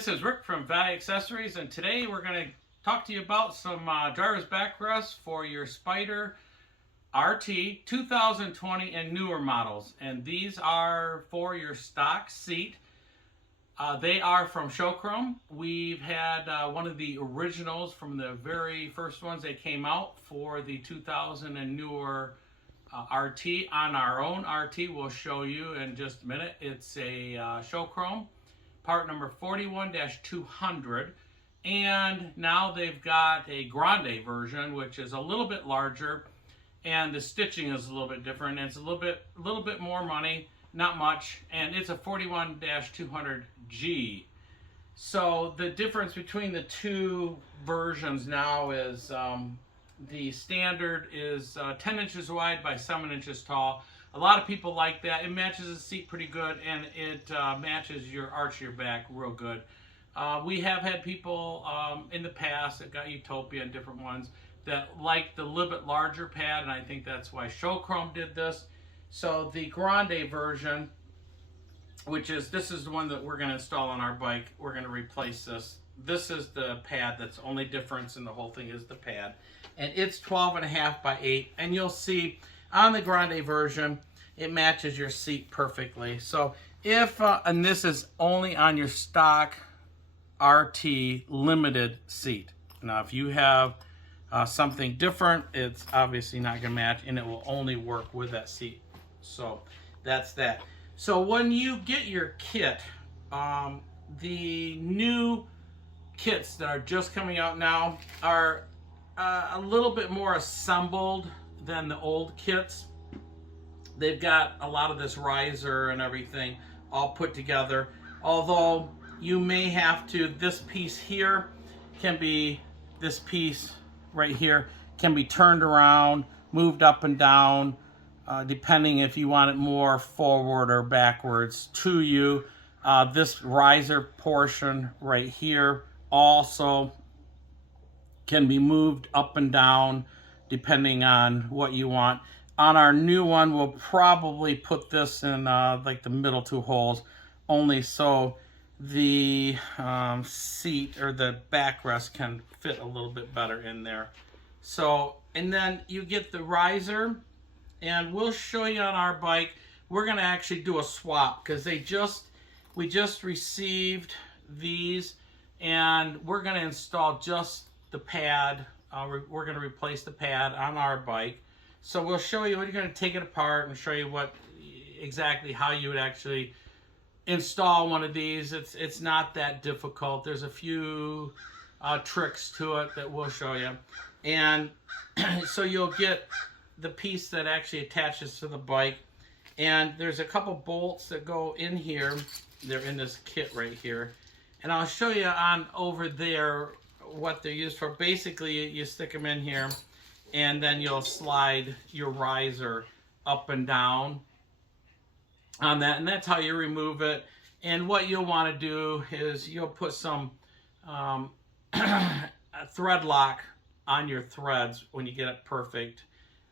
this is Rick from Value Accessories, and today we're going to talk to you about some driver's backrest for your Spyder RT 2020 and newer models. And these are for your stock seat. They are from Showchrome. We've had one of the originals from the very first ones that came out for the 2000 and newer RT on our own RT. We'll show you in just a minute. It's a Showchrome, part number 41-200. And now they've got a Grande version, which is a little bit larger, and the stitching is a little bit different. And it's a little bit more money, not much, and it's a 41-200G. So the difference between the two versions now is the standard is 10 inches wide by 7 inches tall. A lot of people like that. It matches the seat pretty good, and it matches your arch of your back real good. We have had people in the past that got Utopia and different ones that like the little bit larger pad, and I think that's why Showchrome did this. So the Grande version, this is the one that we're going to install on our bike. We're going to replace this. This is the pad. That's the only difference in the whole thing is the pad. And it's 12.5 by 8. And you'll see on the Grande version, it matches your seat perfectly. So if, and this is only on your stock RT limited seat. Now, if you have something different, it's obviously not going to match, and it will only work with that seat. So that's that. So when you get your kit, the new kits that are just coming out now are a little bit more assembled than the old kits. They've got a lot of this riser and everything all put together, although you may have to, this piece here can be, this piece right here can be turned around, moved up and down, depending if you want it more forward or backwards to you. This riser portion right here also can be moved up and down depending on what you want. On our new one, we'll probably put this in like the middle two holes, only so the seat or the backrest can fit a little bit better in there. So, and then you get the riser, and we'll show you on our bike. We're going to actually do a swap because we just received these, and we're going to install just the pad. We're going to replace the pad on our bike. So we'll show you, we're going to take it apart and show you exactly how you would actually install one of these. It's not that difficult. There's a few tricks to it that we'll show you. And so you'll get the piece that actually attaches to the bike. And there's a couple bolts that go in here. They're in this kit right here. And I'll show you on over there what they're used for. Basically, you stick them in here, and then you'll slide your riser up and down on that, and that's how you remove it. And what you'll want to do is you'll put some thread lock on your threads when you get it perfect.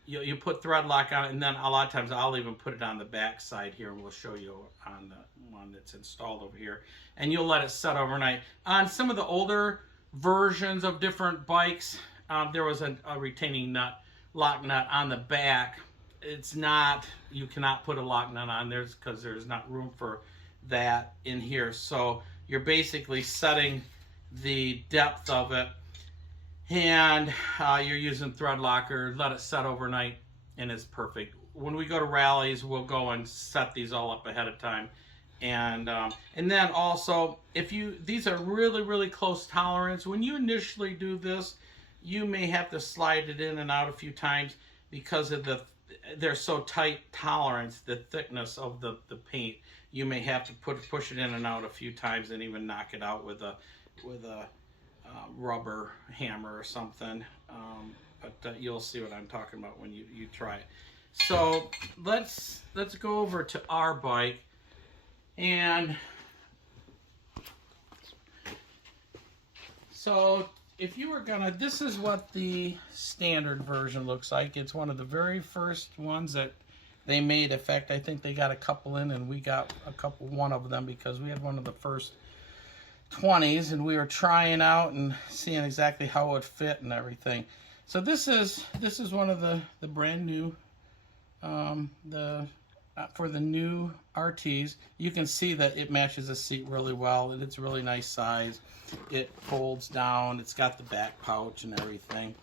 You put thread lock on it, and then a lot of times I'll even put it on the back side here, and we'll show you on the one that's installed over here. And you'll let it set overnight. On some of the older versions of different bikes, there was a retaining nut, lock nut on the back. It's not, you cannot put a lock nut on there because there's not room for that in here. So you're basically setting the depth of it, and you're using thread locker. Let it set overnight, and it's perfect. When we go to rallies, we'll go and set these all up ahead of time. And then also, these are really close tolerance. When you initially do this, you may have to slide it in and out a few times because of they're so tight tolerance, the thickness of the paint. You may have to push it in and out a few times and even knock it out with a rubber hammer or something. But you'll see what I'm talking about when you try it. So let's go over to our bike. And so if you were gonna, this is what the standard version looks like. It's one of the very first ones that they made. In fact, I think they got a couple in, and we got one of them because we had one of the first 20s, and we were trying out and seeing exactly how it would fit and everything. So this is one of the brand new for the new RTs. You can see that it matches the seat really well, and it's a really nice size. It folds down. It's got the back pouch and everything.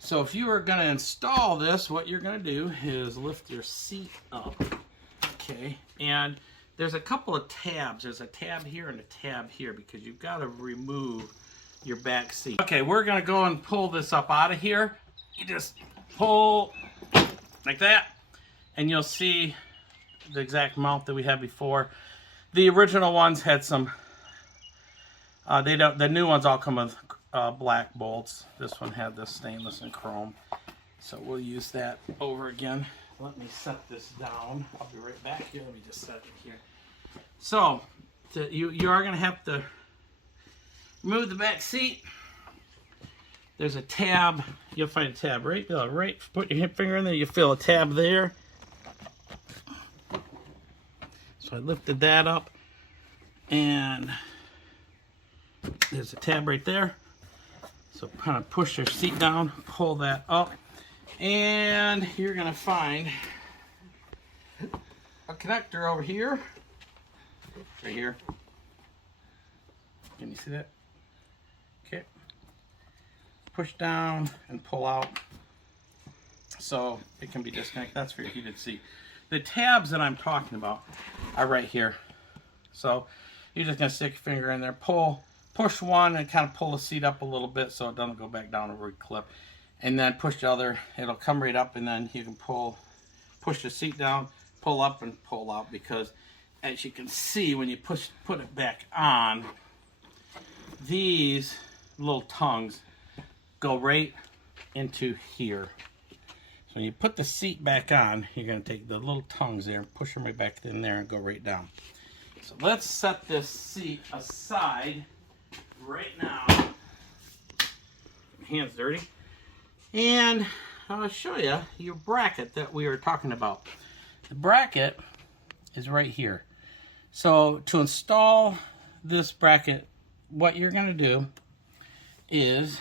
So if you are going to install this, what you're going to do is lift your seat up. Okay, and there's a couple of tabs. There's a tab here and a tab here because you've got to remove your back seat. Okay, we're going to go and pull this up out of here. You just pull like that, and you'll see the exact mount that we had before. The original ones had some, the new ones all come with black bolts. This one had this stainless and chrome. So we'll use that over again. Let me set this down. I'll be right back here. Let me just set it here. So you are going to have to remove the back seat. There's a tab. You'll find a tab right. Put your finger in there. You feel a tab there. So I lifted that up, and there's a tab right there. So kind of push your seat down, pull that up, and you're gonna find a connector over here, right here. Can you see that? Okay. Push down and pull out, so it can be disconnected. That's for your heated seat. The tabs that I'm talking about are right here. So you're just gonna stick your finger in there, push one, and kind of pull the seat up a little bit so it doesn't go back down over a clip. And then push the other, it'll come right up, and then you can push the seat down, pull up and pull out, because as you can see, when you put it back on, these little tongues go right into here. So when you put the seat back on, you're going to take the little tongues there and push them right back in there and go right down. So let's set this seat aside right now. Hands dirty. And I'll show you your bracket that we were talking about. The bracket is right here. So to install this bracket, what you're going to do is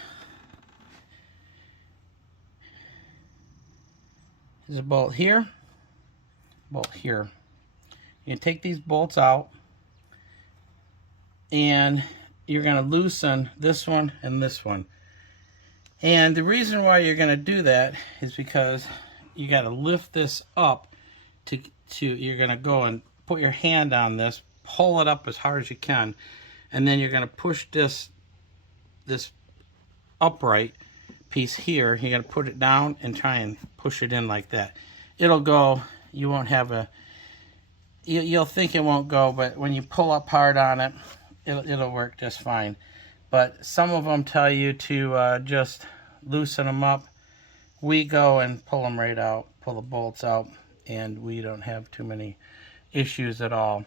there's a bolt here, bolt here. You can take these bolts out, and you're going to loosen this one and this one. And the reason why you're going to do that is because you got to lift this up to you're going to go and put your hand on this, pull it up as hard as you can, and then you're going to push this upright piece here. You're going to put it down and try and push it in like that. It'll go. You won't have a, you'll think it won't go, but when you pull up hard on it, it'll work just fine. But some of them tell you to just loosen them up. We go and pull them right out, pull the bolts out, and we don't have too many issues at all.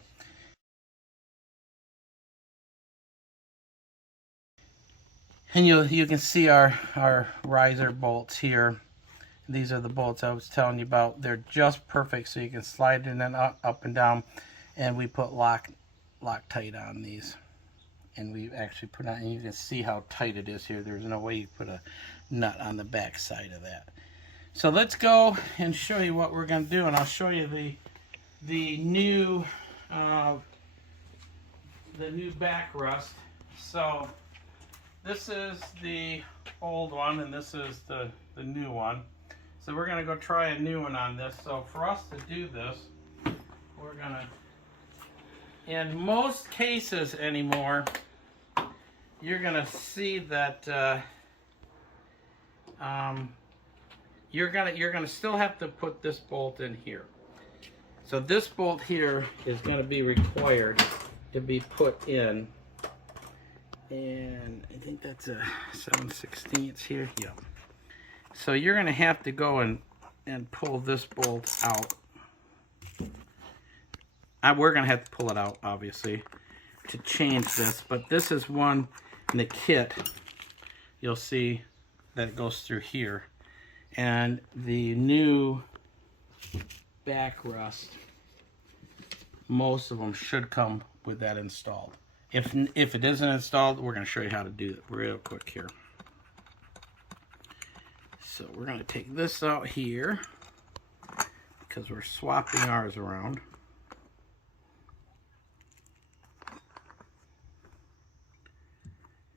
And you can see our riser bolts here. These are the bolts I was telling you about. They're just perfect, so you can slide it in and up and down. And we put Loctite on these. And we actually put on, and you can see how tight it is here. There's no way you put a nut on the back side of that. So let's go and show you what we're going to do, and I'll show you the new backrest. So this is the old one, and this is the new one. So we're going to go try a new one on this. So for us to do this, we're going to, in most cases anymore, you're going to see that you're going to still have to put this bolt in here. So this bolt here is going to be required to be put in. And I think that's a 7/16 here. Yeah. So you're going to have to go and pull this bolt out. We're going to have to pull it out, obviously, to change this. But this is one in the kit. You'll see that it goes through here. And the new backrest, most of them should come with that installed. If it isn't installed, we're going to show you how to do it real quick here. So we're going to take this out here because we're swapping ours around.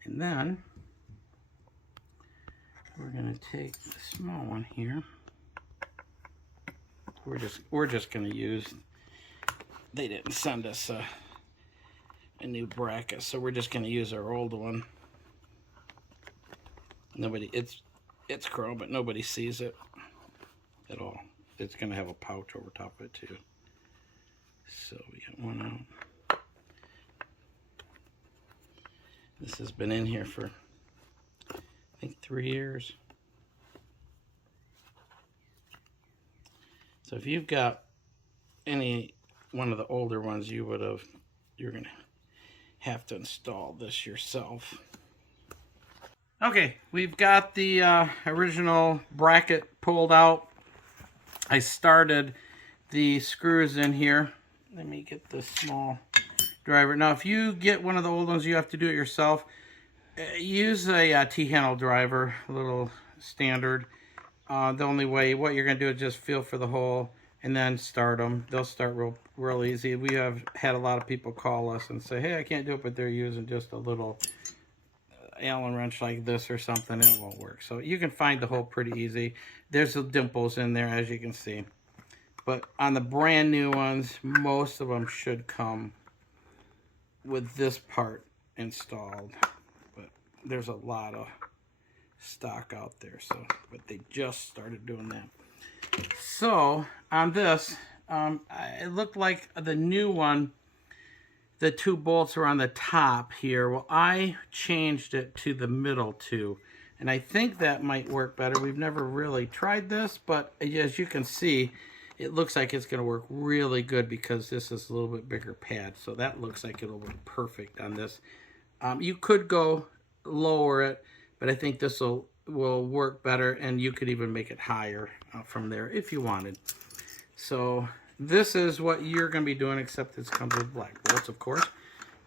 And then we're going to take the small one here. We're just going to use, they didn't send us a new bracket, so we're just going to use our old one. Nobody, it's chrome, but nobody sees it at all. It's going to have a pouch over top of it too. So we got one out. This has been in here for, I think, 3 years. So if you've got any one of the older ones, you're going to have to install this yourself. Okay, we've got the original bracket pulled out. I started the screws in here. Let me get this small driver. Now, if you get one of the old ones, you have to do it yourself. Use a T-handle driver, a little standard. The only way, what you're going to do is just feel for the hole and then start them. They'll start real easy. We have had a lot of people call us and say, hey, I can't do it, but they're using just a little Allen wrench like this or something, and it won't work. So you can find the hole pretty easy. There's the dimples in there, as you can see. But on the brand new ones, most of them should come with this part installed. But there's a lot of stock out there, so but they just started doing that. So on this, it looked like the new one, the 2 bolts are on the top here. Well, I changed it to the middle 2, and I think that might work better. We've never really tried this, but as you can see, it looks like it's going to work really good because this is a little bit bigger pad. So that looks like it'll work perfect on this. You could go lower it, but I think this will work better, and you could even make it higher from there if you wanted. So this is what you're going to be doing, except it comes with black bolts, of course.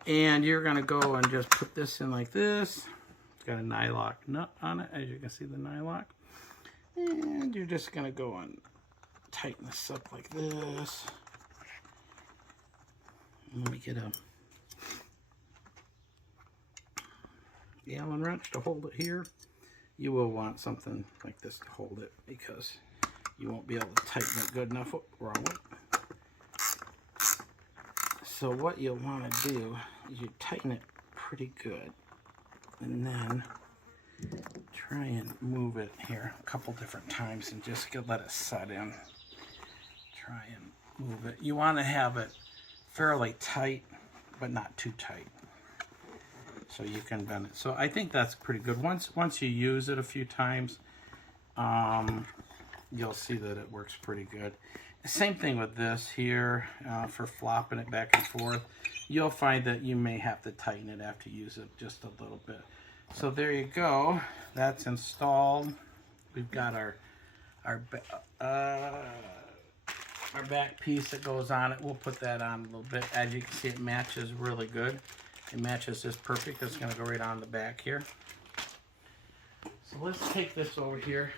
And you're going to go and just put this in like this. It's got a nylock nut on it, as you can see the nylock. And you're just going to go and tighten this up like this. Let me get a Allen wrench to hold it here. You will want something like this to hold it because you won't be able to tighten it good enough. Oh, wrong one. So what you'll want to do is you tighten it pretty good, and then try and move it here a couple different times and just let it set in. Try and move it. You want to have it fairly tight, but not too tight, so you can bend it. So I think that's pretty good. Once you use it a few times, you'll see that it works pretty good. Same thing with this here, for flopping it back and forth. You'll find that you may have to tighten it after you use it just a little bit. So there you go. That's installed. We've got our back piece that goes on it. We'll put that on a little bit. As you can see, it matches really good. It matches this perfect. It's going to go right on the back here. So let's take this over here.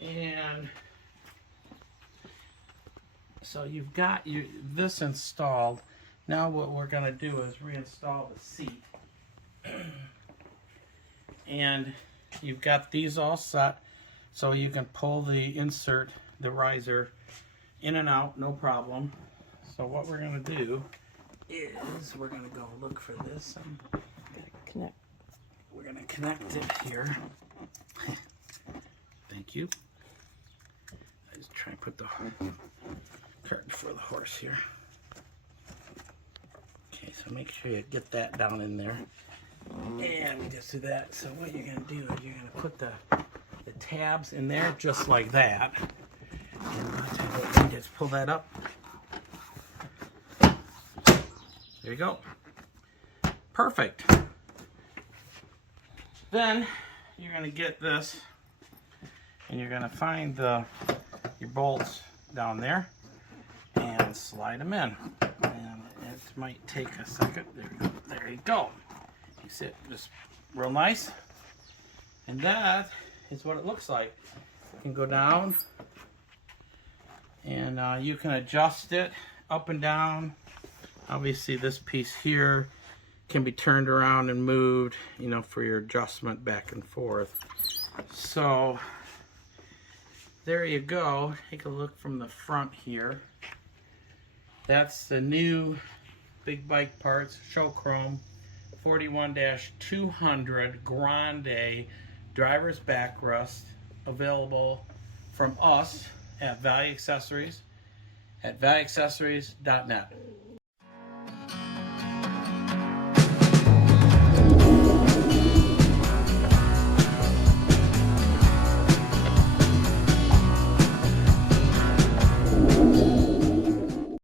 And so you've got this installed. Now what we're going to do is reinstall the seat. And you've got these all set, so you can pull the insert, the riser, in and out, no problem. So what we're going to do is we're going to go look for this. We're going to connect it here. Thank you. I just try and put the cart before the horse here. Okay, so make sure you get that down in there. And just do that. So what you're going to do is you're going to put the tabs in there just like that. And I'll tell you what, you just pull that up. There you go. Perfect. Then you're going to get this, and you're going to find your bolts down there, and and slide them in. And it might take a second. There you go. You see it just real nice. And that is what it looks like. You can go down and you can adjust it up and down. Obviously this piece here can be turned around and moved, you know, for your adjustment back and forth. So there you go. Take a look from the front here. That's the new Big Bike Parts Show Chrome 41-200 Grande driver's backrest, available from us at Value Accessories at valueaccessories.net.